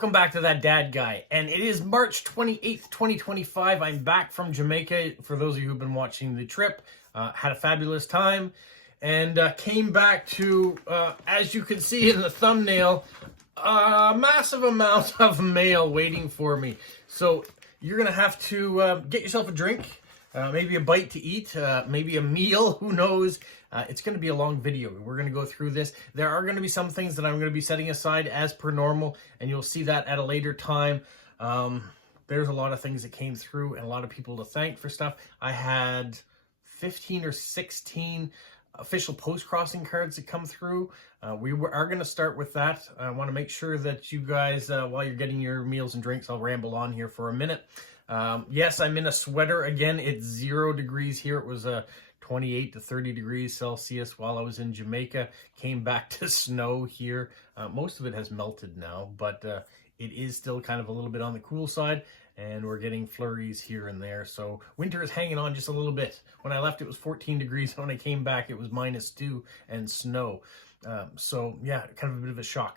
welcome back to That Dad Guy. And it is March 28th, 2025. I'm back from Jamaica. For those of you who've been watching the trip, had a fabulous time and came back to, as you can see in the thumbnail, a massive amount of mail waiting for me. So you're going to have to get yourself a drink, maybe a bite to eat, maybe a meal, who knows. It's going to be a long video. We're going to go through this. There are going to be some things that I'm going to be setting aside as per normal, and you'll see that at a later time. There's a lot of things that came through and a lot of people to thank for stuff. I had 15 or 16 official Postcrossing cards that come through. We are going to start with that. I want to make sure that you guys, while you're getting your meals and drinks, I'll ramble on here for a minute. Yes, I'm in a sweater again. It's 0 degrees here. It was 28 to 30 degrees Celsius while I was in Jamaica. Came back to snow here. Most of it has melted now, but it is still kind of a little bit on the cool side, and we're getting flurries here and there. So winter is hanging on just a little bit. When I left, it was 14 degrees. When I came back, it was -2 and snow. So yeah, kind of a bit of a shock.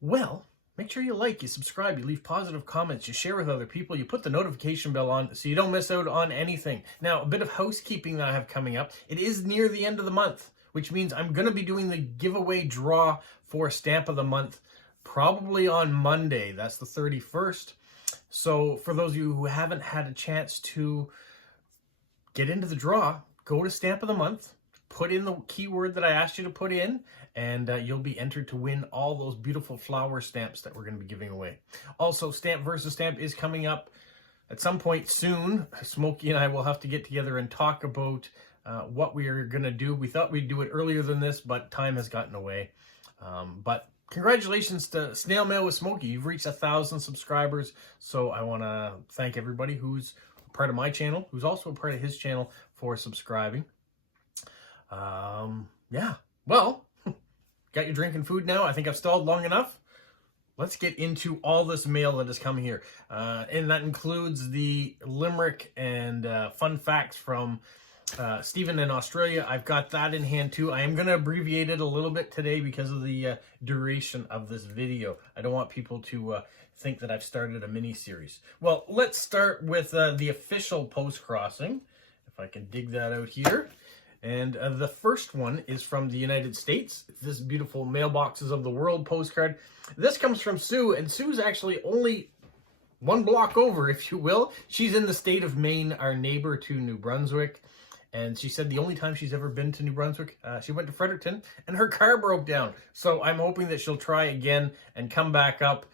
Well, make sure you like, you subscribe, you leave positive comments, you share with other people, you put the notification bell on so you don't miss out on anything. Now, a bit of housekeeping that I have coming up. It is near the end of the month, which means I'm going to be doing the giveaway draw for Stamp of the Month probably on Monday. That's the 31st. So for those of you who haven't had a chance to get into the draw, go to Stamp of the Month, put in the keyword that I asked you to put in, and you'll be entered to win all those beautiful flower stamps that we're going to be giving away. Also, Stamp versus Stamp is coming up at some point soon. Smokey and I will have to get together and talk about what we are going to do. We thought we'd do it earlier than this, but time has gotten away. But congratulations to Snail Mail with Smokey. You've reached 1,000 subscribers, so I want to thank everybody who's part of my channel, who's also a part of his channel, for subscribing. Yeah, well, got your drink and food now. I think I've stalled long enough. Let's get into all this mail that has come here. And that includes the Limerick and fun facts from Stephen in Australia. I've got that in hand too. I am going to abbreviate it a little bit today because of the duration of this video. I don't want people to think that I've started a mini-series. Well, let's start with the official Postcrossing. If I can dig that out here. And the first one is from the United States. It's this beautiful Mailboxes of the World postcard. This comes from Sue, and Sue's actually only one block over, if you will. She's in the state of Maine, our neighbor to New Brunswick. And she said the only time she's ever been to New Brunswick, she went to Fredericton, and her car broke down. So I'm hoping that she'll try again and come back up,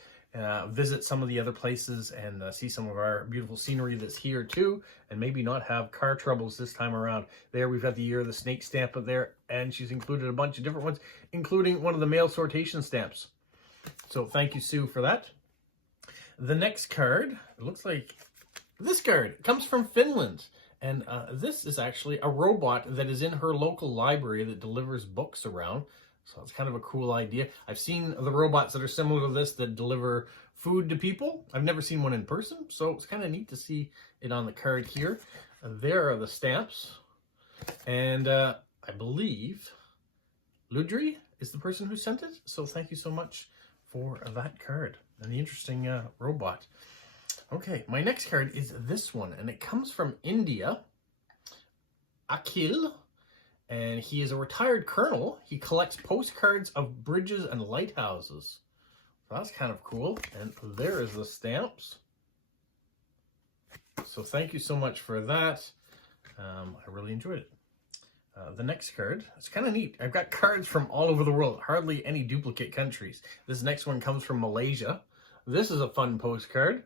visit some of the other places, and see some of our beautiful scenery that's here too, and maybe not have car troubles this time around. There we've got the Year of the Snake stamp up there, and she's included a bunch of different ones, including one of the mail sortation stamps. So thank you, Sue, for that. The next card, it looks like this card, comes from Finland. And this is actually a robot that is in her local library that delivers books around. So it's kind of a cool idea. I've seen the robots that are similar to this that deliver food to people. I've never seen one in person, so it's kind of neat to see it on the card here. There are the stamps. And I believe Ludri is the person who sent it. So thank you so much for that card and the interesting robot. Okay, my next card is this one, and it comes from India. Akhil. And he is a retired colonel. He collects postcards of bridges and lighthouses. So that's kind of cool. And there is the stamps. So thank you so much for that. I really enjoyed it. The next card, it's kind of neat. I've got cards from all over the world. Hardly any duplicate countries. This next one comes from Malaysia. This is a fun postcard.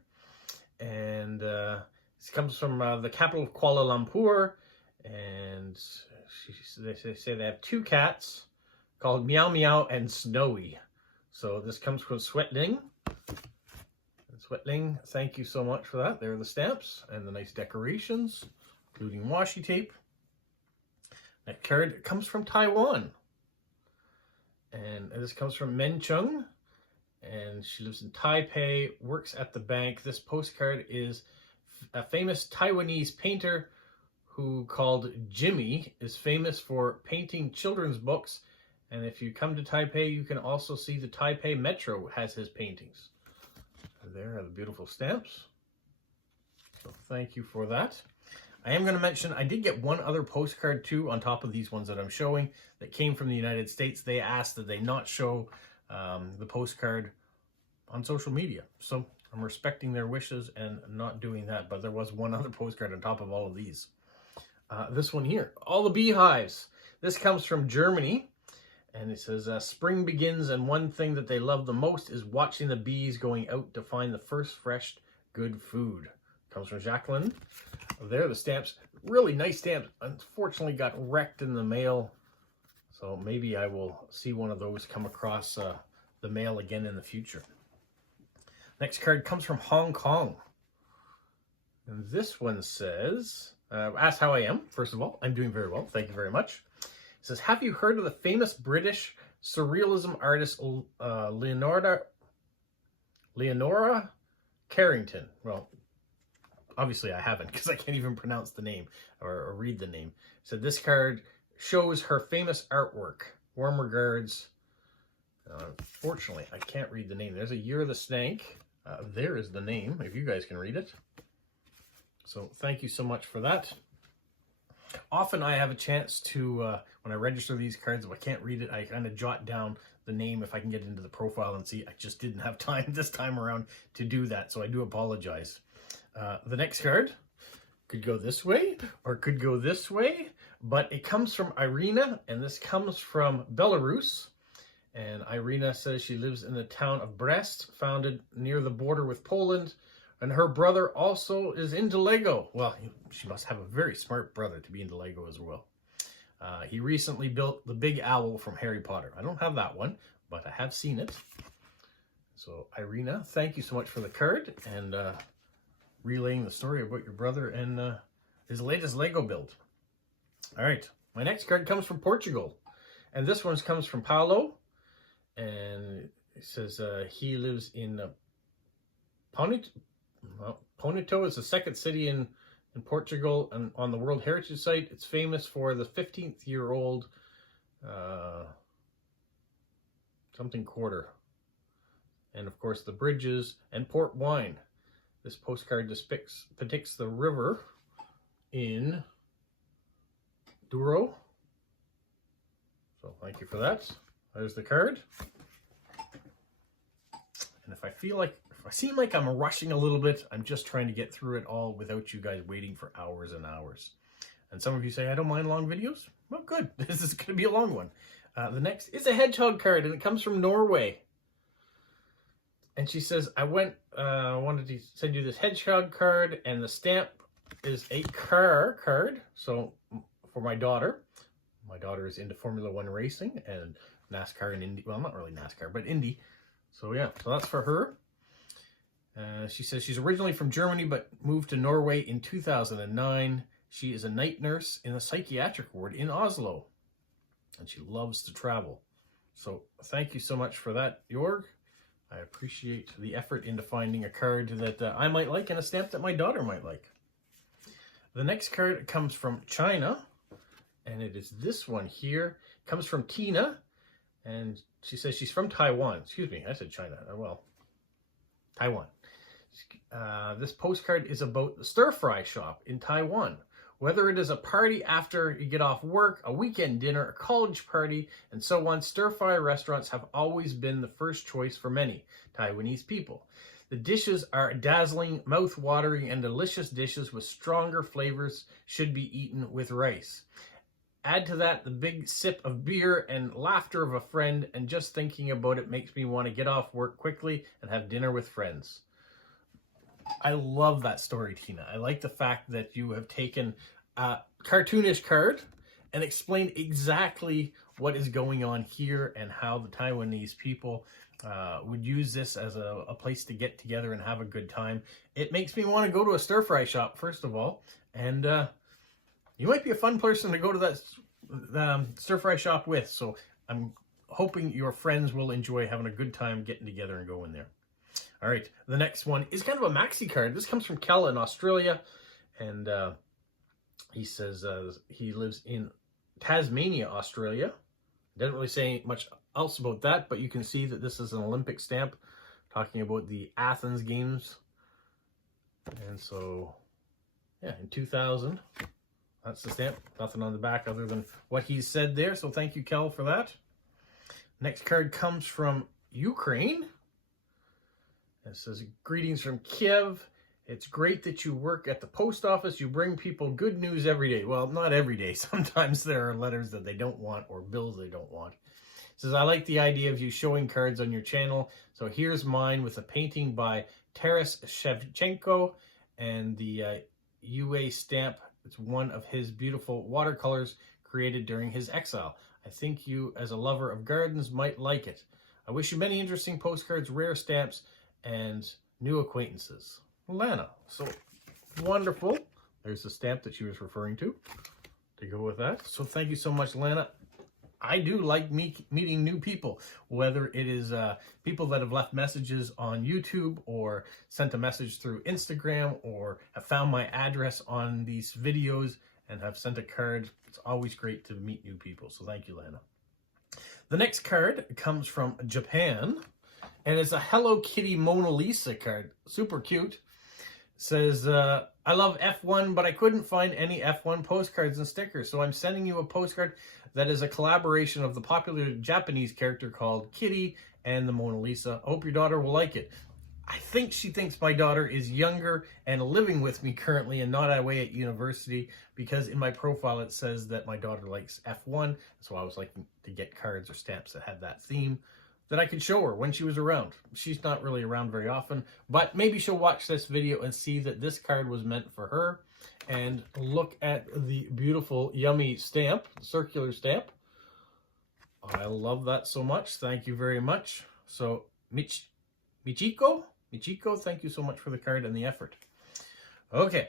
And this comes from the capital of Kuala Lumpur. And they say they have 2 cats called Meow Meow and Snowy. So this comes from Sweatling. Sweatling, thank you so much for that. There are the stamps and the nice decorations, including washi tape. That card comes from Taiwan. And this comes from Men Chung. And she lives in Taipei, works at the bank. This postcard is a famous Taiwanese painter who, called Jimmy, is famous for painting children's books. And if you come to Taipei, you can also see the Taipei Metro has his paintings. There are the beautiful stamps. So thank you for that. I am going to mention, I did get one other postcard too, on top of these ones that I'm showing, that came from the United States. They asked that they not show the postcard on social media. So I'm respecting their wishes and not doing that. But there was one other postcard on top of all of these. This one here, all the beehives. This comes from Germany. And it says, spring begins, and one thing that they love the most is watching the bees going out to find the first fresh, good food. Comes from Jacqueline. There, the stamps, really nice stamps. Unfortunately, got wrecked in the mail. So maybe I will see one of those come across the mail again in the future. Next card comes from Hong Kong. And this one says, ask how I am. First of all, I'm doing very well. Thank you very much. It says, have you heard of the famous British surrealism artist Leonora Carrington? Well, obviously I haven't, because I can't even pronounce the name or read the name. So this card shows her famous artwork. Warm regards. Unfortunately, I can't read the name. There's a Year of the Snake. There is the name, if you guys can read it. So thank you so much for that. Often I have a chance to, when I register these cards, if I can't read it, I kind of jot down the name if I can get into the profile and see. I just didn't have time this time around to do that, so I do apologize. The next card could go this way or could go this way, but it comes from Irina, and this comes from Belarus. And Irina says she lives in the town of Brest, founded near the border with Poland, and her brother also is into Lego. Well, she must have a very smart brother to be into Lego as well. He recently built the big owl from Harry Potter. I don't have that one, but I have seen it. So Irina, thank you so much for the card and relaying the story about your brother and his latest Lego build. All right, my next card comes from Portugal, and this one comes from Paulo, and it says he lives in Ponito is the second city in Portugal and on the World Heritage Site. It's famous for the 15th-year-old something quarter, and of course the bridges and port wine. This postcard depicts the river in Douro. So thank you for that. There's the card. And if I seem like I'm rushing a little bit, I'm just trying to get through it all without you guys waiting for hours and hours. And some of you say, I don't mind long videos. Well, good. This is going to be a long one. The next is a hedgehog card, and it comes from Norway. And she says, I wanted to send you this hedgehog card, and the stamp is a car card. So for my daughter is into Formula One racing and NASCAR and Indy. Well, not really NASCAR, but Indy. So yeah, so that's for her. She says she's originally from Germany, but moved to Norway in 2009. She is a night nurse in a psychiatric ward in Oslo, and she loves to travel. So thank you so much for that, Jorg. I appreciate the effort into finding a card that I might like and a stamp that my daughter might like. The next card comes from China, and it is this one here. It comes from Tina, and she says she's from Taiwan. Excuse me, I said China. Well, Taiwan. This postcard is about the stir-fry shop in Taiwan. Whether it is a party after you get off work, a weekend dinner, a college party, and so on, stir-fry restaurants have always been the first choice for many Taiwanese people. The dishes are dazzling, mouth-watering, and delicious dishes with stronger flavors should be eaten with rice. Add to that the big sip of beer and laughter of a friend, and just thinking about it makes me want to get off work quickly and have dinner with friends. I love that story, Tina. I like the fact that you have taken a cartoonish card and explained exactly what is going on here and how the Taiwanese people would use this as a place to get together and have a good time. It makes me want to go to a stir-fry shop, first of all, and you might be a fun person to go to that stir-fry shop with. So I'm hoping your friends will enjoy having a good time getting together and going there. All right, the next one is kind of a maxi card. This comes from Kella in Australia, and he says he lives in Tasmania, Australia. Doesn't really say much else about that, but you can see that this is an Olympic stamp talking about the Athens games. And so, yeah, in 2000, that's the stamp. Nothing on the back other than what he said there. So thank you, Kel, for that. Next card comes from Ukraine. It says, greetings from Kiev. It's great that you work at the post office. You bring people good news every day. Well, not every day. Sometimes there are letters that they don't want or bills they don't want. It says, I like the idea of you showing cards on your channel. So here's mine with a painting by Taras Shevchenko and the UA stamp. It's one of his beautiful watercolors created during his exile. I think you, as a lover of gardens, might like it. I wish you many interesting postcards, rare stamps, and new acquaintances. Lana. So wonderful. There's the stamp that she was referring to go with that. So thank you so much, Lana. I do like meeting new people, whether it is people that have left messages on YouTube or sent a message through Instagram or have found my address on these videos and have sent a card. It's always great to meet new people. So thank you, Lana. The next card comes from Japan, and it's a Hello Kitty Mona Lisa card. Super cute. It says, I love F1, but I couldn't find any F1 postcards and stickers, so I'm sending you a postcard that is a collaboration of the popular Japanese character called Kitty and the Mona Lisa. I hope your daughter will like it. I think she thinks my daughter is younger and living with me currently and not away at university, because in my profile it says that my daughter likes F1. So I was looking to get cards or stamps that had that theme that I could show her when she was around. She's not really around very often, but maybe she'll watch this video and see that this card was meant for her. And look at the beautiful, yummy stamp, circular stamp. I love that so much. Thank you very much. So, Michiko, thank you so much for the card and the effort. Okay,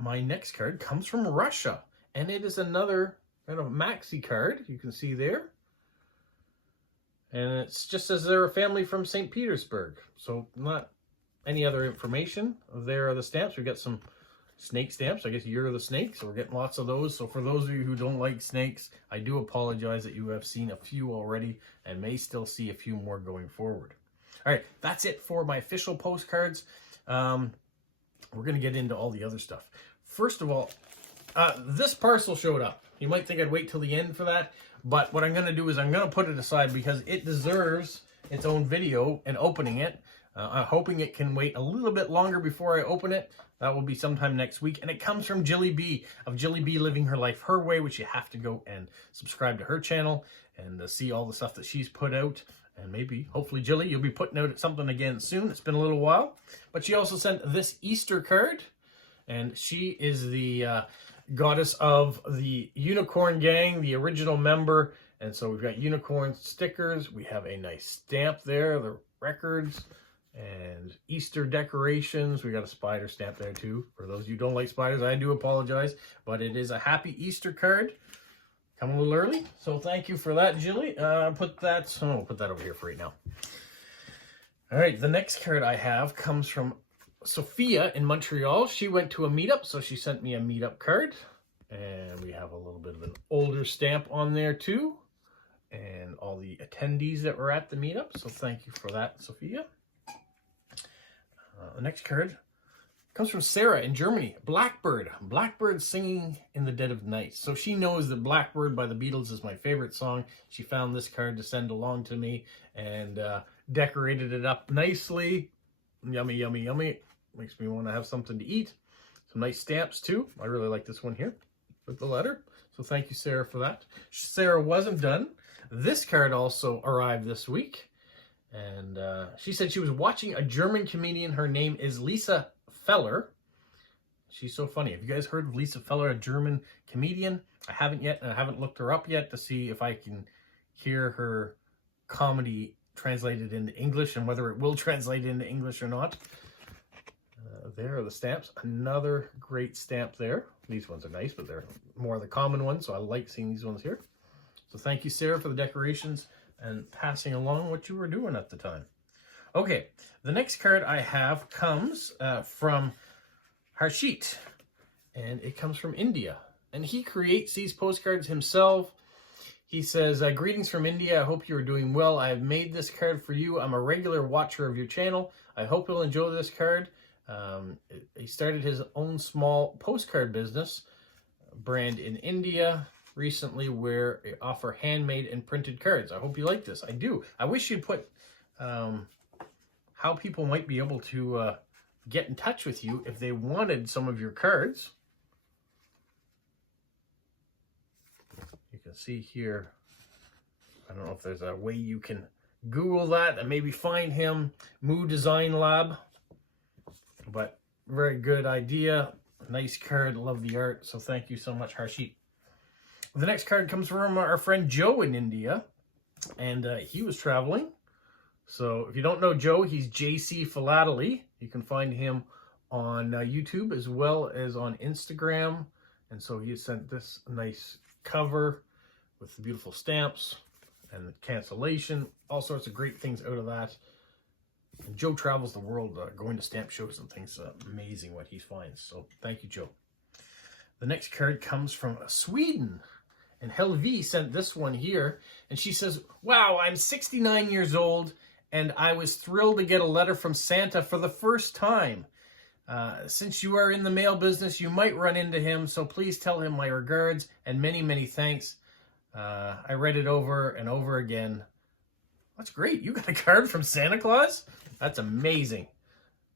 my next card comes from Russia, and it is another kind of maxi card. You can see there. And it's just says they're a family from St. Petersburg. So not any other information. There are the stamps. We've got some snake stamps. I guess you're the snake, so we're getting lots of those. So for those of you who don't like snakes, I do apologize that you have seen a few already and may still see a few more going forward. All right, that's it for my official postcards. We're going to get into all the other stuff. First of all, this parcel showed up. You might think I'd wait till the end for that, but what I'm going to do is I'm going to put it aside because it deserves its own video and opening it. I'm hoping it can wait a little bit longer before I open it. That will be sometime next week. And it comes from Jilly B of Jilly B Living Her Life Her Way, which you have to go and subscribe to her channel and see all the stuff that she's put out. And maybe, hopefully, Jilly, you'll be putting out something again soon. It's been a little while. But she also sent this Easter card. And she is the goddess of the Unicorn Gang, the original member. And so we've got unicorn stickers. We have a nice stamp there, the records, and Easter decorations. We got a spider stamp there too. For those of you who don't like spiders, I do apologize. But it is a happy Easter card. Come a little early. So thank you for that, Jilly. Put that over here for right now. All right, the next card I have comes from Sophia in Montreal. She went to a meetup, so she sent me a meetup card. And we have a little bit of an older stamp on there too. And all the attendees that were at the meetup. So thank you for that, Sophia. The next card comes from Sarah in Germany. Blackbird. Blackbird singing in the dead of night. So she knows that Blackbird by the Beatles is my favorite song. She found this card to send along to me and decorated it up nicely. Yummy, yummy, yummy. Makes me want to have something to eat. Some nice stamps too. I really like this one here with the letter. So thank you, Sarah, for that. Sarah wasn't done. This card also arrived this week. And she said she was watching a German comedian. Her name is Lisa Feller. She's so funny. Have you guys heard of Lisa Feller, a German comedian? I haven't yet, and I haven't looked her up yet to see if I can hear her comedy translated into English and whether it will translate into English or not. There are the stamps. Another great stamp there. These ones are nice, but they're more of the common ones, so I like seeing these ones here. So thank you, Sarah, for the decorations and passing along what you were doing at the time. Okay, the next card I have comes from Harshit, and it comes from India. And he creates these postcards himself. He says, greetings from India. I hope you are doing well. I have made this card for you. I'm a regular watcher of your channel. I hope you'll enjoy this card. He started his own small postcard business brand in India recently where they offer handmade and printed cards. I hope you like this. I do. I wish you'd put how people might be able to get in touch with you if they wanted some of your cards. You can see here, I don't know if there's a way you can Google that and maybe find him, Moo Design Lab. But very good idea. Nice card. Love the art. So thank you so much, Harshit. The next card comes from our friend Joe in India. And he was traveling. So if you don't know Joe, he's JC Philately. You can find him on YouTube as well as on Instagram. And so he sent this nice cover with the beautiful stamps and the cancellation. All sorts of great things out of that. And Joe travels the world going to stamp shows and things. Amazing what he finds. So thank you, Joe. The next card comes from Sweden. And Helvi sent this one here. And she says, wow, I'm 69 years old. And I was thrilled to get a letter from Santa for the first time. Since you are in the mail business, you might run into him. So please tell him my regards and many, many thanks. I read it over and over again. That's great. You got a card from Santa Claus? That's amazing.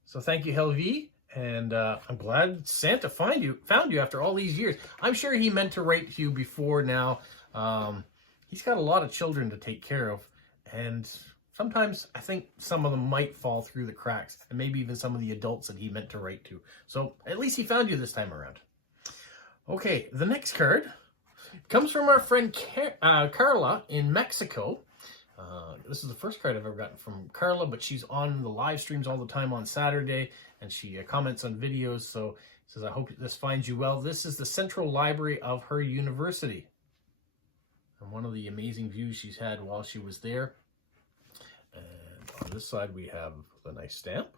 So thank you, Helvi. And I'm glad Santa found you after all these years. I'm sure he meant to write to you before now. He's got a lot of children to take care of. And sometimes I think some of them might fall through the cracks. And maybe even some of the adults that he meant to write to. So at least he found you this time around. Okay, the next card comes from our friend Carla in Mexico. This is the first card I've ever gotten from Carla, but she's on the live streams all the time on Saturday, and she comments on videos. So says, I hope this finds you well. This is the central library of her university. And one of the amazing views she's had while she was there. And on this side, we have the nice stamp.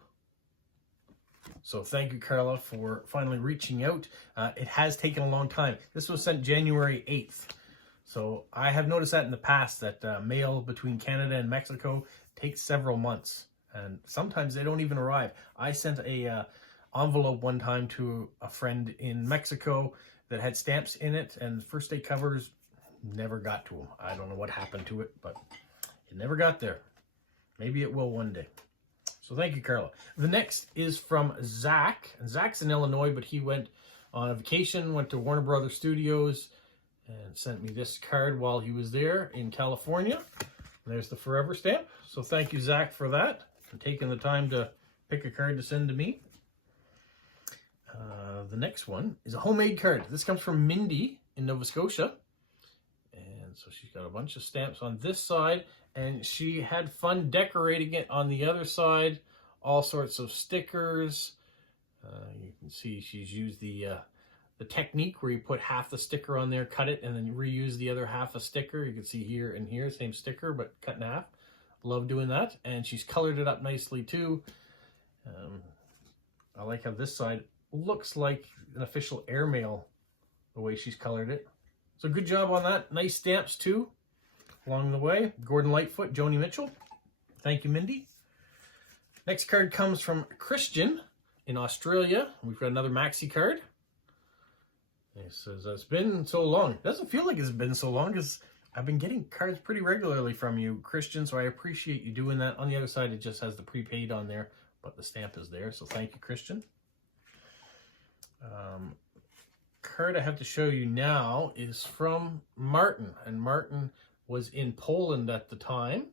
So thank you, Carla, for finally reaching out. It has taken a long time. This was sent January 8th. So I have noticed that in the past that mail between Canada and Mexico takes several months. And sometimes they don't even arrive. I sent a envelope one time to a friend in Mexico that had stamps in it. And first day covers never got to him. I don't know what happened to it, but it never got there. Maybe it will one day. So thank you, Carla. The next is from Zach. And Zach's in Illinois, but he went on a vacation, went to Warner Brothers Studios, and sent me this card while he was there in California. And there's the forever stamp. So thank you, Zach, for that, for taking the time to pick a card to send to me. The next one is a homemade card. This comes from Mindy in Nova Scotia. And so she's got a bunch of stamps on this side. And she had fun decorating it on the other side. All sorts of stickers. You can see she's used the technique where you put half the sticker on there, cut it, and then you reuse the other half a sticker. You can see here and here, same sticker, but cut in half. Love doing that. And she's colored it up nicely too. I like how this side looks like an official airmail, the way she's colored it. So good job on that. Nice stamps too along the way. Gordon Lightfoot, Joni Mitchell. Thank you, Mindy. Next card comes from Christian in Australia. We've got another maxi card. It says, it's been so long. It doesn't feel like it's been so long because I've been getting cards pretty regularly from you, Christian, so I appreciate you doing that. On the other side, it just has the prepaid on there, but the stamp is there, so thank you, Christian. Card I have to show you now is from Martin, and Martin was in Poland at the time.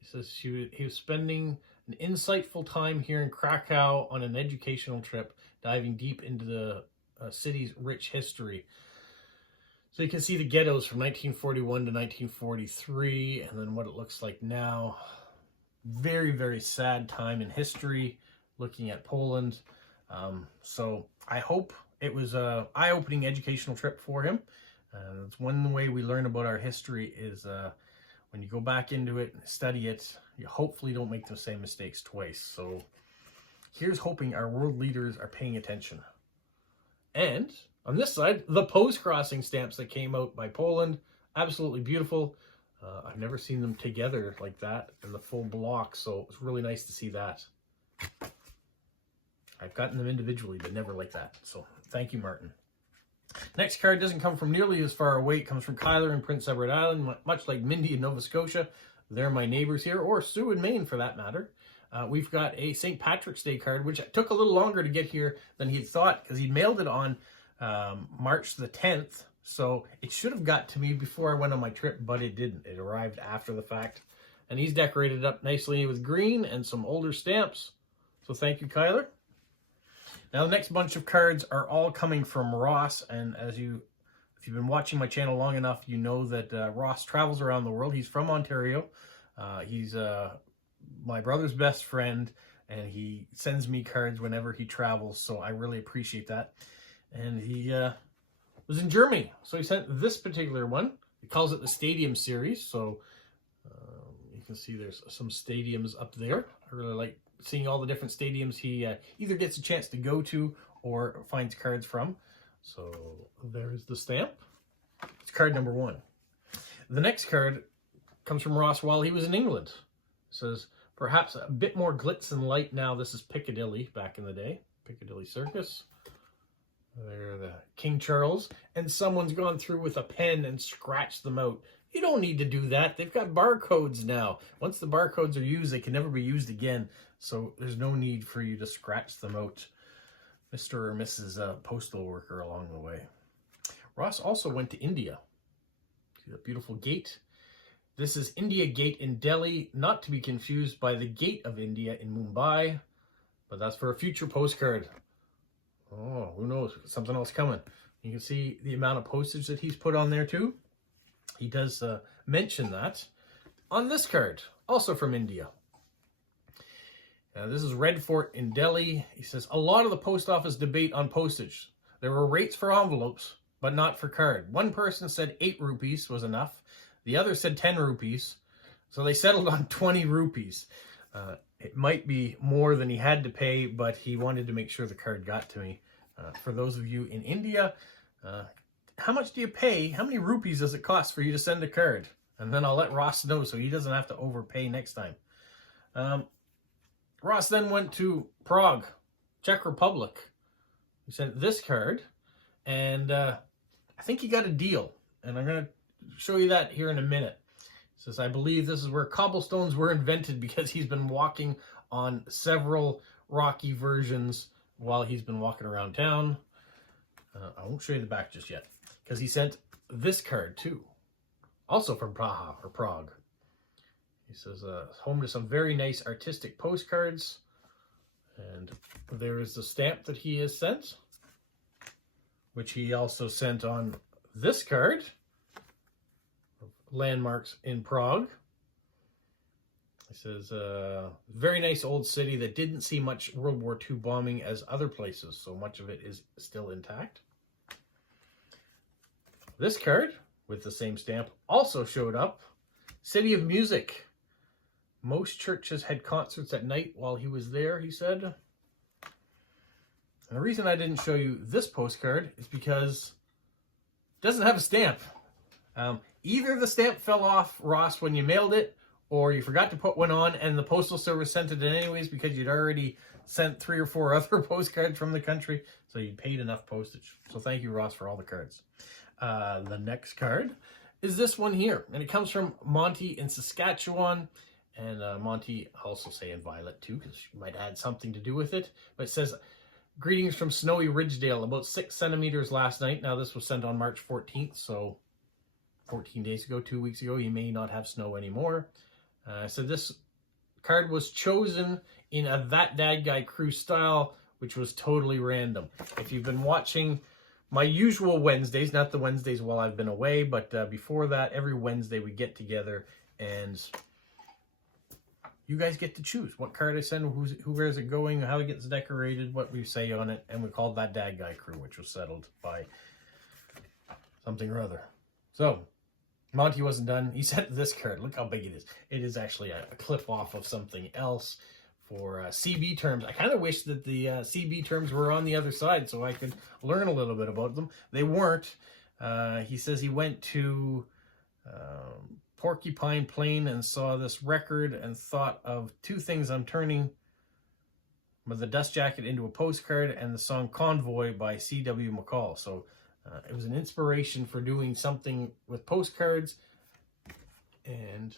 He says he was spending an insightful time here in Krakow on an educational trip, diving deep into the city's rich history. So you can see the ghettos from 1941 to 1943, and then what it looks like now. Very, very sad time in history, looking at Poland. So I hope it was an eye-opening educational trip for him. It's one way we learn about our history is when you go back into it and study it, you hopefully don't make the same mistakes twice. So here's hoping our world leaders are paying attention. And on this side, the Postcrossing stamps that came out by Poland. Absolutely beautiful. I've never seen them together like that in the full block, so it's really nice to see that. I've gotten them individually, but never like that. So thank you, Martin. Next card doesn't come from nearly as far away. It comes from Kyler in Prince Edward Island, much like Mindy in Nova Scotia. They're my neighbors here, or Sue in Maine for that matter. We've got a St. Patrick's Day card, which took a little longer to get here than he thought, because he mailed it on March the 10th. So it should have got to me before I went on my trip, but it didn't. It arrived after the fact. And he's decorated it up nicely with green and some older stamps. So thank you, Kyler. Now the next bunch of cards are all coming from Ross. And if you've been watching my channel long enough, you know that Ross travels around the world. He's from Ontario. He's my brother's best friend, and he sends me cards whenever he travels. So I really appreciate that. And he was in Germany, so he sent this particular one. He calls it the Stadium Series, so you can see there's some stadiums up there. I really like seeing all the different stadiums he either gets a chance to go to or finds cards from. So there's the stamp. It's card number 1. The next card comes from Ross while he was in England. It says, perhaps a bit more glitz and light now. This is Piccadilly back in the day, Piccadilly Circus. They're the King Charles, and someone's gone through with a pen and scratched them out. You don't need to do that. They've got barcodes now. Once the barcodes are used, they can never be used again. So there's no need for you to scratch them out, Mr. or Mrs. Postal Worker along the way. Ross also went to India. See that beautiful gate? This is India Gate in Delhi, not to be confused by the Gate of India in Mumbai, but that's for a future postcard. Oh, who knows? Something else coming. You can see the amount of postage that he's put on there too. He does mention that on this card, also from India. This is Red Fort in Delhi. He says, a lot of the post office debate on postage. There were rates for envelopes, but not for card. One person said 8 rupees was enough. The other said 10 rupees. So they settled on 20 rupees. It might be more than he had to pay, but he wanted to make sure the card got to me. For those of you in India, how much do you pay? How many rupees does it cost for you to send a card? And then I'll let Ross know so he doesn't have to overpay next time. Ross then went to Prague, Czech Republic. He sent this card, and I think he got a deal. And I'm going to show you that here in a minute. Says, I believe this is where cobblestones were invented, because he's been walking on several rocky versions while he's been walking around town. I won't show you the back just yet, because he sent this card too, also from Praha or Prague. He says, home to some very nice artistic postcards. And there is the stamp that he has sent, which he also sent on this card. Landmarks in Prague. It says, very nice old city that didn't see much World War II bombing as other places, so much of it is still intact. This card, with the same stamp, also showed up. City of Music. Most churches had concerts at night while he was there, he said. And the reason I didn't show you this postcard is because it doesn't have a stamp. Either the stamp fell off, Ross, when you mailed it, or you forgot to put one on and the postal service sent it in anyways because you'd already sent 3 or 4 other postcards from the country, so you paid enough postage. So thank you, Ross, for all the cards. The next card is this one here, and it comes from Monty in Saskatchewan, and Monty also saying Violet too, because she might add something to do with it. But it says, greetings from snowy Ridgedale, about 6 centimeters last night. Now this was sent on March 14th, so 14 days ago, 2 weeks ago. You may not have snow anymore. So this card was chosen in a That Dad Guy crew style, which was totally random. If you've been watching my usual Wednesdays, not the Wednesdays while I've been away, but before that, every Wednesday we get together and you guys get to choose what card I send, where's it going, how it gets decorated, what we say on it, and we called That Dad Guy crew, which was settled by something or other. So Monty wasn't done. He sent this card. Look how big it is. It is actually a clip off of something else for CB terms. I kind of wish that the CB terms were on the other side so I could learn a little bit about them. They weren't. He says he went to Porcupine Plain and saw this record and thought of two things I'm turning with the dust jacket into a postcard and the song Convoy by C.W. McCall. So it was an inspiration for doing something with postcards. And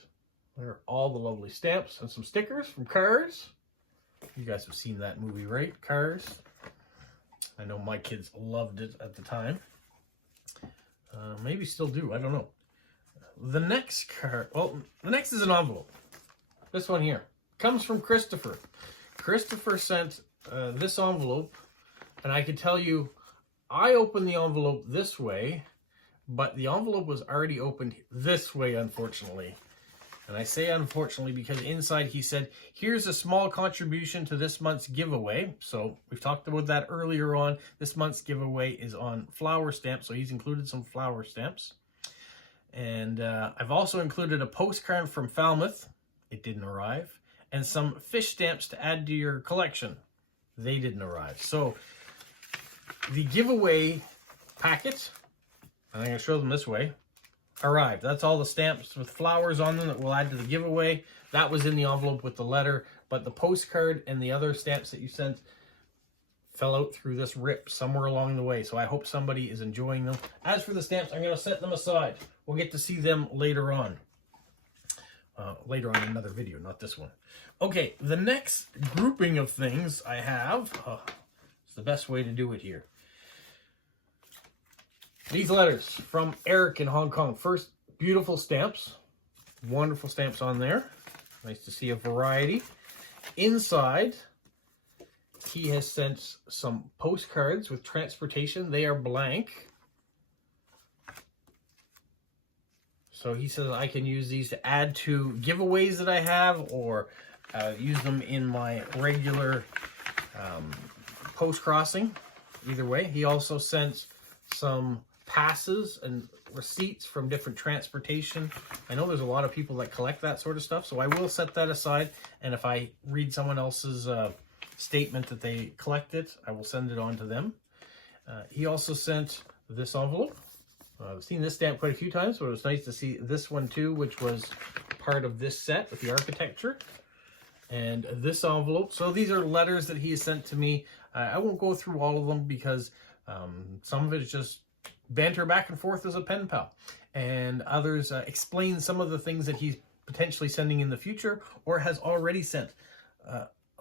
there are all the lovely stamps and some stickers from Cars. You guys have seen that movie, right? Cars. I know my kids loved it at the time. Maybe still do. I don't know. The next card, well, the next is an envelope. This one here comes from Christopher. Christopher sent this envelope, and I can tell you, I opened the envelope this way, but the envelope was already opened this way, unfortunately. And I say unfortunately because inside he said, here's a small contribution to this month's giveaway. So we've talked about that earlier on. This month's giveaway is on flower stamps, so he's included some flower stamps. And I've also included a postcard from Falmouth. It didn't arrive. And some fish stamps to add to your collection. They didn't arrive. So the giveaway packet, I'm going to show them this way, arrived. That's all the stamps with flowers on them that we'll add to the giveaway. That was in the envelope with the letter, but the postcard and the other stamps that you sent fell out through this rip somewhere along the way. So I hope somebody is enjoying them. As for the stamps, I'm going to set them aside. We'll get to see them later on. Later on in another video, not this one. Okay, the next grouping of things I have, it's the best way to do it here. These letters from Eric in Hong Kong. First, beautiful stamps. Wonderful stamps on there. Nice to see a variety. Inside, he has sent some postcards with transportation. They are blank. So he says I can use these to add to giveaways that I have, or use them in my regular post-crossing. Either way. He also sent some passes and receipts from different transportation. I know there's a lot of people that collect that sort of stuff, so I will set that aside. And if I read someone else's statement that they collected, I will send it on to them. He also sent this envelope. I've seen this stamp quite a few times, but it was nice to see this one too, which was part of this set with the architecture. And this envelope. So these are letters that he has sent to me. I won't go through all of them because some of it is just banter back and forth as a pen pal. And others explain some of the things that he's potentially sending in the future or has already sent.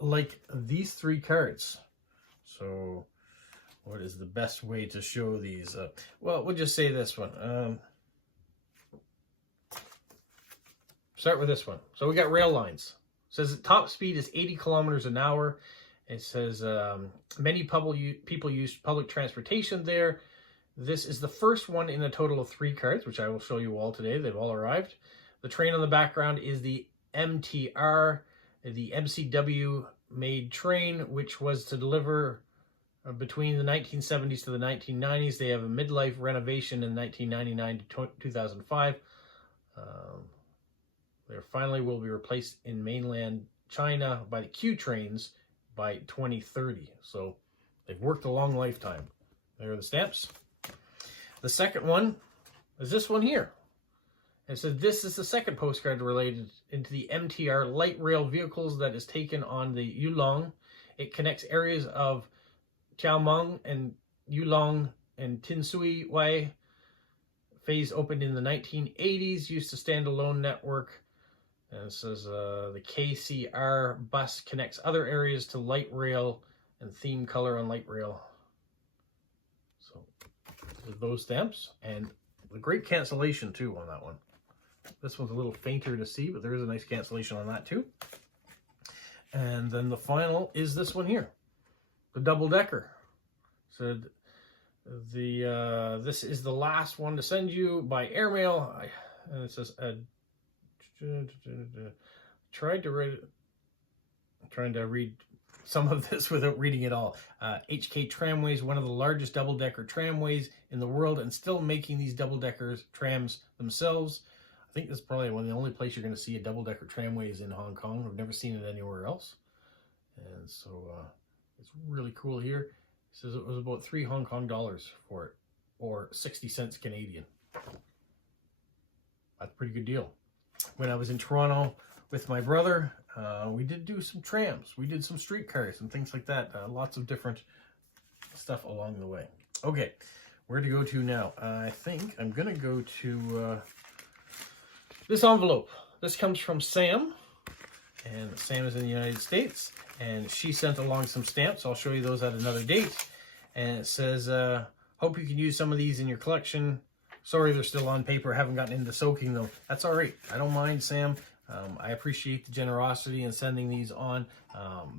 Like these 3 cards. So what is the best way to show these? Well, we'll just say this one. Start with this one. So we got rail lines. It says top speed is 80 kilometers an hour. It says many people use public transportation there. This is the first one in a total of 3 cards, which I will show you all today. They've all arrived. The train on the background is the MTR, the MCW made train, which was to deliver between the 1970s to the 1990s. They have a midlife renovation in 1999 to 2005. They finally will be replaced in mainland China by the Q trains by 2030. So they've worked a long lifetime. There are the stamps. The second one is this one here. It says this is the second postcard related into the MTR light rail vehicles that is taken on the Yulong. It connects areas of Tiaomong and Yulong and Tinsui Wai. Phase opened in the 1980s, used to standalone network. And it says the KCR bus connects other areas to light rail and theme color on light rail. So those stamps, and the great cancellation too on that one. This one's a little fainter to see, but there is a nice cancellation on that too. And then the final is this one here, the double-decker. So this is the last one to send you by airmail. And it says trying to read some of this without reading it all. HK Tramways, one of the largest double-decker tramways in the world, and still making these double-decker trams themselves. I think this is probably one of the only place you're going to see a double-decker tramway is in Hong Kong. I've never seen it anywhere else. And so it's really cool here. It says it was about 3 Hong Kong dollars for it, or 60 cents Canadian. That's a pretty good deal. When I was in Toronto with my brother, we did do some trams. We did some streetcars and things like that. Lots of different stuff along the way. Okay, where to go to now? I think I'm going to go to this envelope. This comes from Sam, and Sam is in the United States, and she sent along some stamps. I'll show you those at another date. And it says, hope you can use some of these in your collection. Sorry they're still on paper. I haven't gotten into soaking them. That's all right. I don't mind, Sam. I appreciate the generosity in sending these on.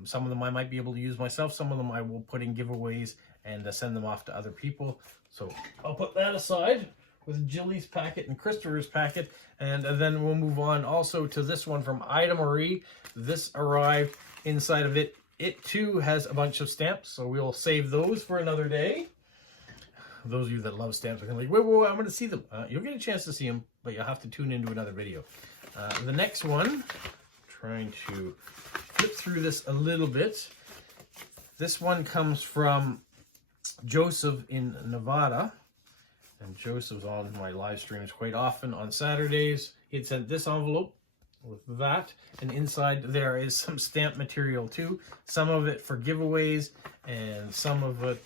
Some of them I might be able to use myself. Some of them I will put in giveaways and send them off to other people. So I'll put that aside with Jilly's packet and Christopher's packet. And then we'll move on also to this one from Ida Marie. This arrived. Inside of it, it too has a bunch of stamps. So we'll save those for another day. Those of you that love stamps are going to be like, wait, I'm going to see them. You'll get a chance to see them, but you'll have to tune into another video. The next one, trying to flip through this a little bit. This one comes from Joseph in Nevada. And Joseph's on my live streams quite often on Saturdays. He had sent this envelope with that. And inside there is some stamp material too. Some of it for giveaways and some of it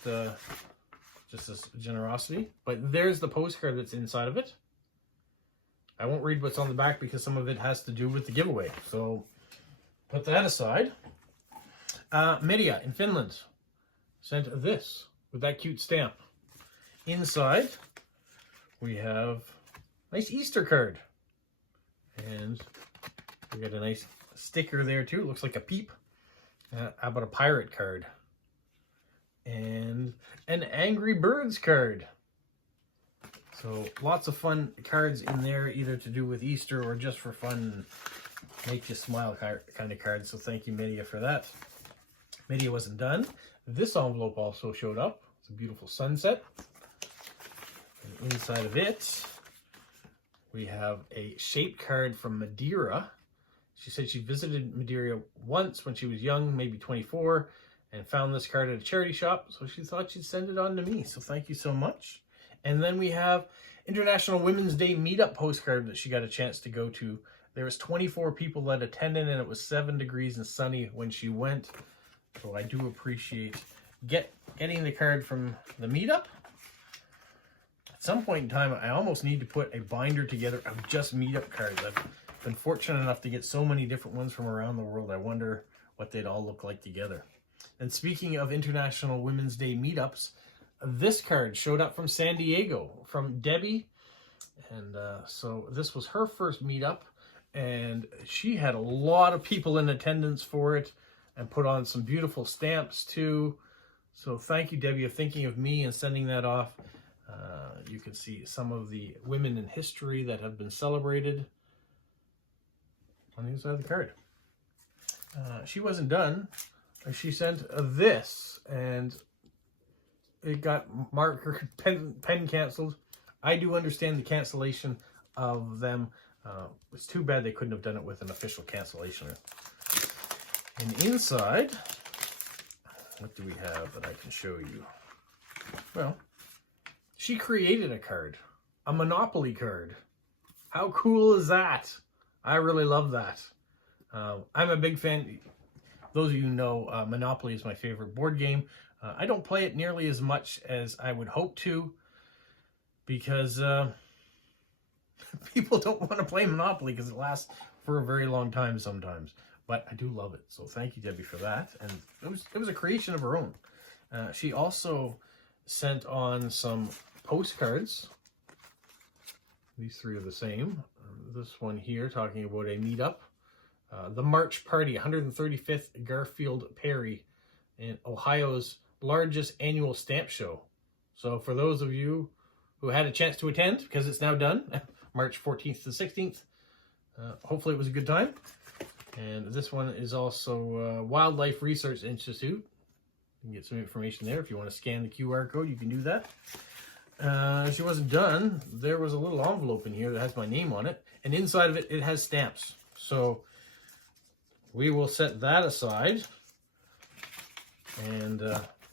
just as generosity. But there's the postcard that's inside of it. I won't read what's on the back because some of it has to do with the giveaway. So put that aside. Media in Finland sent this with that cute stamp. Inside, we have a nice Easter card. And we got a nice sticker there too. It looks like a peep. How about a pirate card? And an Angry Birds card. So lots of fun cards in there, either to do with Easter or just for fun, make you smile kind of cards. So thank you, Media, for that. Media wasn't done. This envelope also showed up. It's a beautiful sunset. And inside of it, we have a shape card from Madeira. She said she visited Madeira once when she was young, maybe 24, and found this card at a charity shop. So she thought she'd send it on to me. So thank you so much. And then we have International Women's Day meetup postcard that she got a chance to go to. There was 24 people that attended, and it was 7 degrees and sunny when she went. So I do appreciate getting the card from the meetup. At some point in time, I almost need to put a binder together of just meetup cards. I've been fortunate enough to get so many different ones from around the world. I wonder what they'd all look like together. And speaking of International Women's Day meetups, this card showed up from San Diego, from Debbie. And so this was her first meetup. And she had a lot of people in attendance for it and put on some beautiful stamps too. So thank you, Debbie, for thinking of me and sending that off. You can see some of the women in history that have been celebrated on the inside of the card. She wasn't done. She sent this, and it got marker pen canceled. I do understand the cancellation of them. It's too bad they couldn't have done it with an official cancellation. And inside, what do we have that I can show you? Well, she created a card, a Monopoly card. How cool is that? I really love that. I'm a big fan. Those of you who know, Monopoly is my favorite board game. I don't play it nearly as much as I would hope to because people don't want to play Monopoly because it lasts for a very long time sometimes. But I do love it. So thank you, Debbie, for that. And it was a creation of her own. She also sent on some postcards. These three are the same. This one here talking about a meetup. The March Party, 135th Garfield Perry in Ohio's largest annual stamp show. So for those of you who had a chance to attend, because it's now done, March 14th to 16th, hopefully it was a good time. And this one is also Wildlife Research Institute. You can get some information there. If you want to scan the QR code, you can do that. She wasn't done. There was a little envelope in here that has my name on it. And inside of it, it has stamps. So we will set that aside. And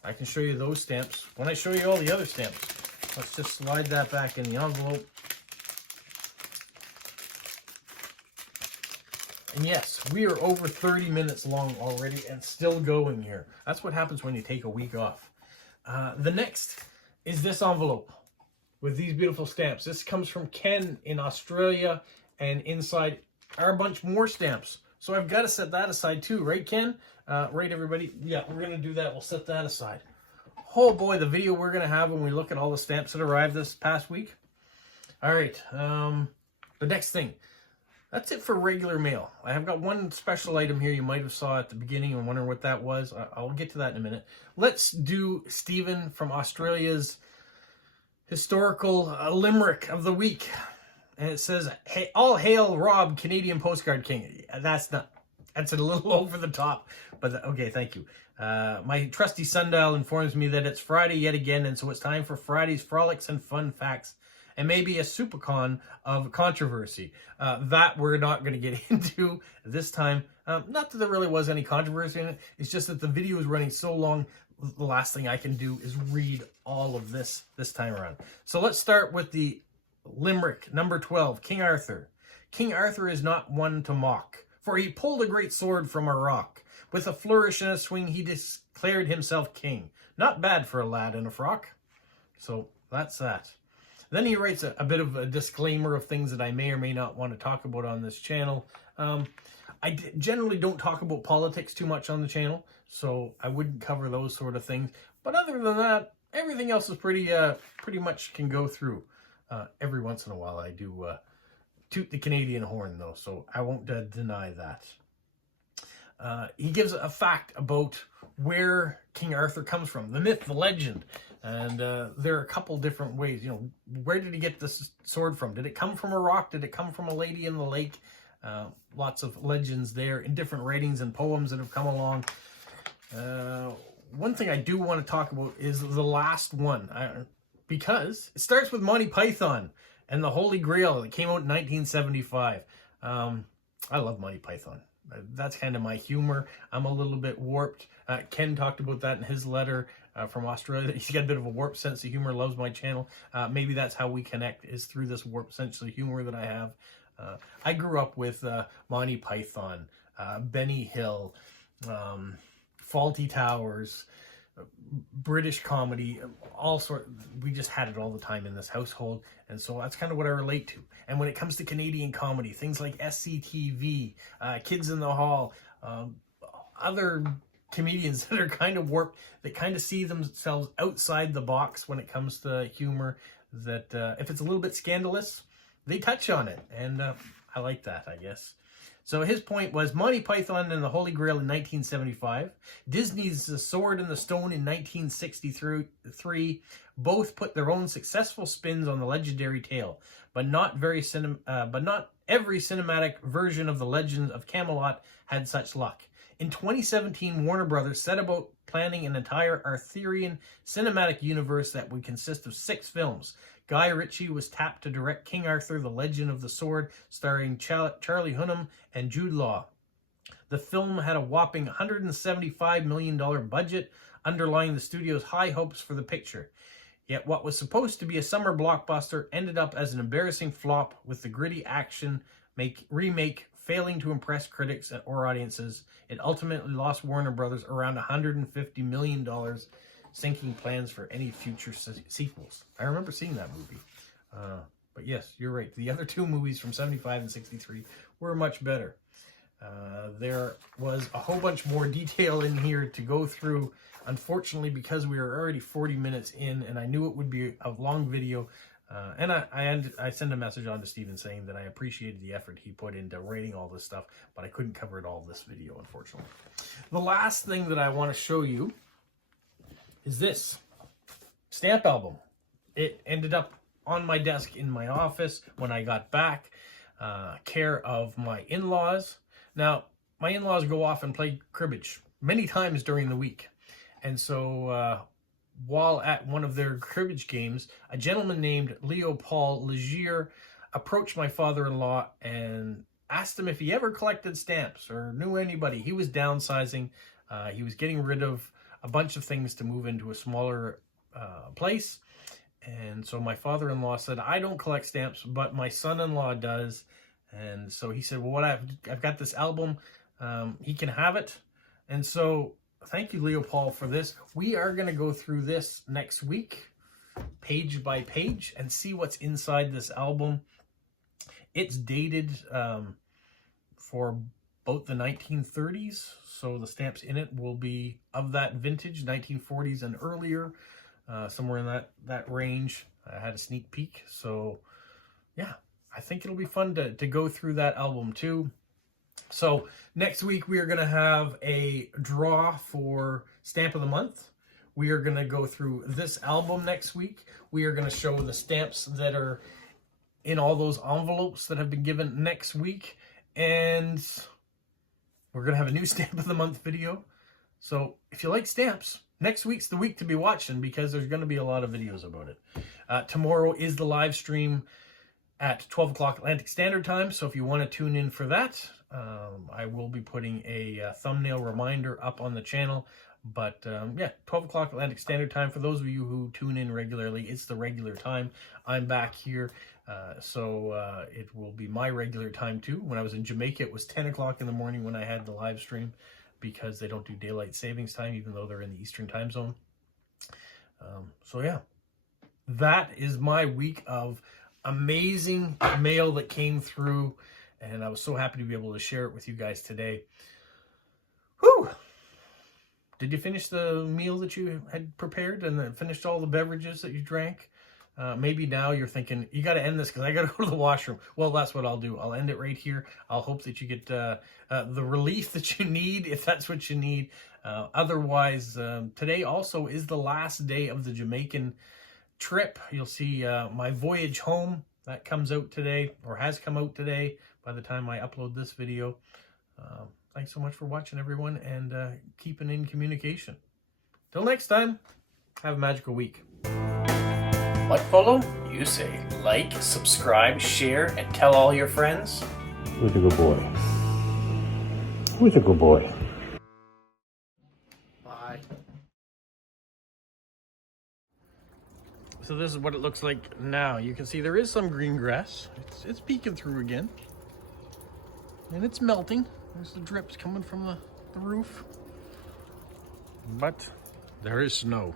I can show you those stamps when I show you all the other stamps. Let's just slide that back in the envelope. And yes, we are over 30 minutes long already and still going here. That's what happens when you take a week off. The next is this envelope with these beautiful stamps. This comes from Ken in Australia, and inside are a bunch more stamps. So I've got to set that aside too, right, Ken? Right, everybody? Yeah, we're going to do that. We'll set that aside. Oh boy, the video we're going to have when we look at all the stamps that arrived this past week. All right, the next thing. That's it for regular mail. I have got one special item here you might have saw at the beginning and wondering what that was. I'll get to that in a minute. Let's do Stephen from Australia's historical limerick of the week. And it says, "Hey, all hail Rob, Canadian postcard king." That's a little over the top, but okay, thank you. My trusty sundial informs me that it's Friday yet again, and so it's time for Friday's frolics and fun facts, and maybe a supercon of controversy. That we're not going to get into this time. Not that there really was any controversy in it. It's just that the video is running so long, the last thing I can do is read all of this time around. So let's start with the Limerick, number 12, King Arthur. King Arthur is not one to mock, for he pulled a great sword from a rock. With a flourish and a swing, he declared himself king. Not bad for a lad in a frock. So that's that. Then he writes a bit of a disclaimer of things that I may or may not want to talk about on this channel. I generally don't talk about politics too much on the channel, so I wouldn't cover those sort of things. But other than that, everything else is pretty much can go through. Every once in a while I do toot the Canadian horn, though, so I won't deny that. He gives a fact about where King Arthur comes from, the myth, the legend. And there are a couple different ways. You know, where did he get this sword from? Did it come from a rock? Did it come from a lady in the lake? Lots of legends there in different writings and poems that have come along. One thing I do want to talk about is the last one, because it starts with Monty Python and the Holy Grail that came out in 1975. I love Monty Python. That's kind of my humor. I'm a little bit warped. Ken talked about that in his letter from Australia. He's got a bit of a warped sense of humor, loves my channel. Maybe that's how we connect, is through this warped sense of humor that I have. I grew up with Monty Python, Benny Hill, Fawlty Towers, British comedy, all sort. We just had it all the time in this household, and so that's kind of what I relate to. And when it comes to Canadian comedy, things like SCTV, Kids in the Hall, other comedians that are kind of warped, that kind of see themselves outside the box when it comes to humor, that if it's a little bit scandalous, they touch on it, and I like that, I guess. So his point was Monty Python and the Holy Grail in 1975, Disney's The Sword and the Stone in 1963, both put their own successful spins on the legendary tale, but not every cinematic version of the Legend of Camelot had such luck. In 2017, Warner Brothers set about planning an entire Arthurian cinematic universe that would consist of 6 films. Guy Ritchie was tapped to direct King Arthur, The Legend of the Sword, starring Charlie Hunnam and Jude Law. The film had a whopping $175 million budget, underlying the studio's high hopes for the picture. Yet what was supposed to be a summer blockbuster ended up as an embarrassing flop, with the gritty action remake failing to impress critics or audiences. It ultimately lost Warner Brothers around $150 million, sinking plans for any future sequels. I remember seeing that movie. But yes, you're right. The other 2 movies from 75 and 63 were much better. There was a whole bunch more detail in here to go through. Unfortunately, because we were already 40 minutes in, and I knew it would be a long video, and I sent a message on to Stephen saying that I appreciated the effort he put into writing all this stuff, but I couldn't cover it all this video, unfortunately. The last thing that I want to show you is this stamp album. It ended up on my desk in my office when I got back, care of my in-laws. Now, my in-laws go off and play cribbage many times during the week. And so while at one of their cribbage games, a gentleman named Leopold Legier approached my father-in-law and asked him if he ever collected stamps or knew anybody. He was downsizing. He was getting rid of a bunch of things to move into a smaller place. And so my father-in-law said, I don't collect stamps, but my son-in-law does. And so he said, well, what I've got this album. He can have it. And so thank you, Leopold, for this. We are going to go through this next week, page by page, and see what's inside this album. It's dated for about the 1930s, so the stamps in it will be of that vintage, 1940s and earlier, somewhere in that range. I had a sneak peek, so yeah, I think it'll be fun to go through that album too. So next week we are going to have a draw for Stamp of the Month. We are going to go through this album next week. We are going to show the stamps that are in all those envelopes that have been given next week. And we're going to have a new Stamp of the Month video. So if you like stamps, next week's the week to be watching because there's going to be a lot of videos about it. Tomorrow is the live stream at 12 o'clock Atlantic Standard Time. So if you want to tune in for that, I will be putting a thumbnail reminder up on the channel. But yeah, 12 o'clock Atlantic Standard Time. For those of you who tune in regularly, it's the regular time. I'm back here, so it will be my regular time too. When I was in Jamaica, it was 10 o'clock in the morning when I had the live stream because they don't do daylight savings time, even though they're in the Eastern time zone. So yeah, that is my week of amazing mail that came through, and I was so happy to be able to share it with you guys today. Whew! Did you finish the meal that you had prepared and then finished all the beverages that you drank? Maybe now you're thinking, you got to end this because I got to go to the washroom. Well, that's what I'll do. I'll end it right here. I'll hope that you get the relief that you need, if that's what you need. Otherwise, today also is the last day of the Jamaican trip. You'll see my voyage home. That comes out today, or has come out today by the time I upload this video. Thanks so much for watching, everyone, and keeping in communication. Till next time, have a magical week. What follow? You say like, subscribe, share, and tell all your friends. Who's a good boy? Who's a good boy? Bye. So this is what it looks like now. You can see there is some green grass. It's peeking through again. And it's melting. There's the drips coming from the roof. But there is snow.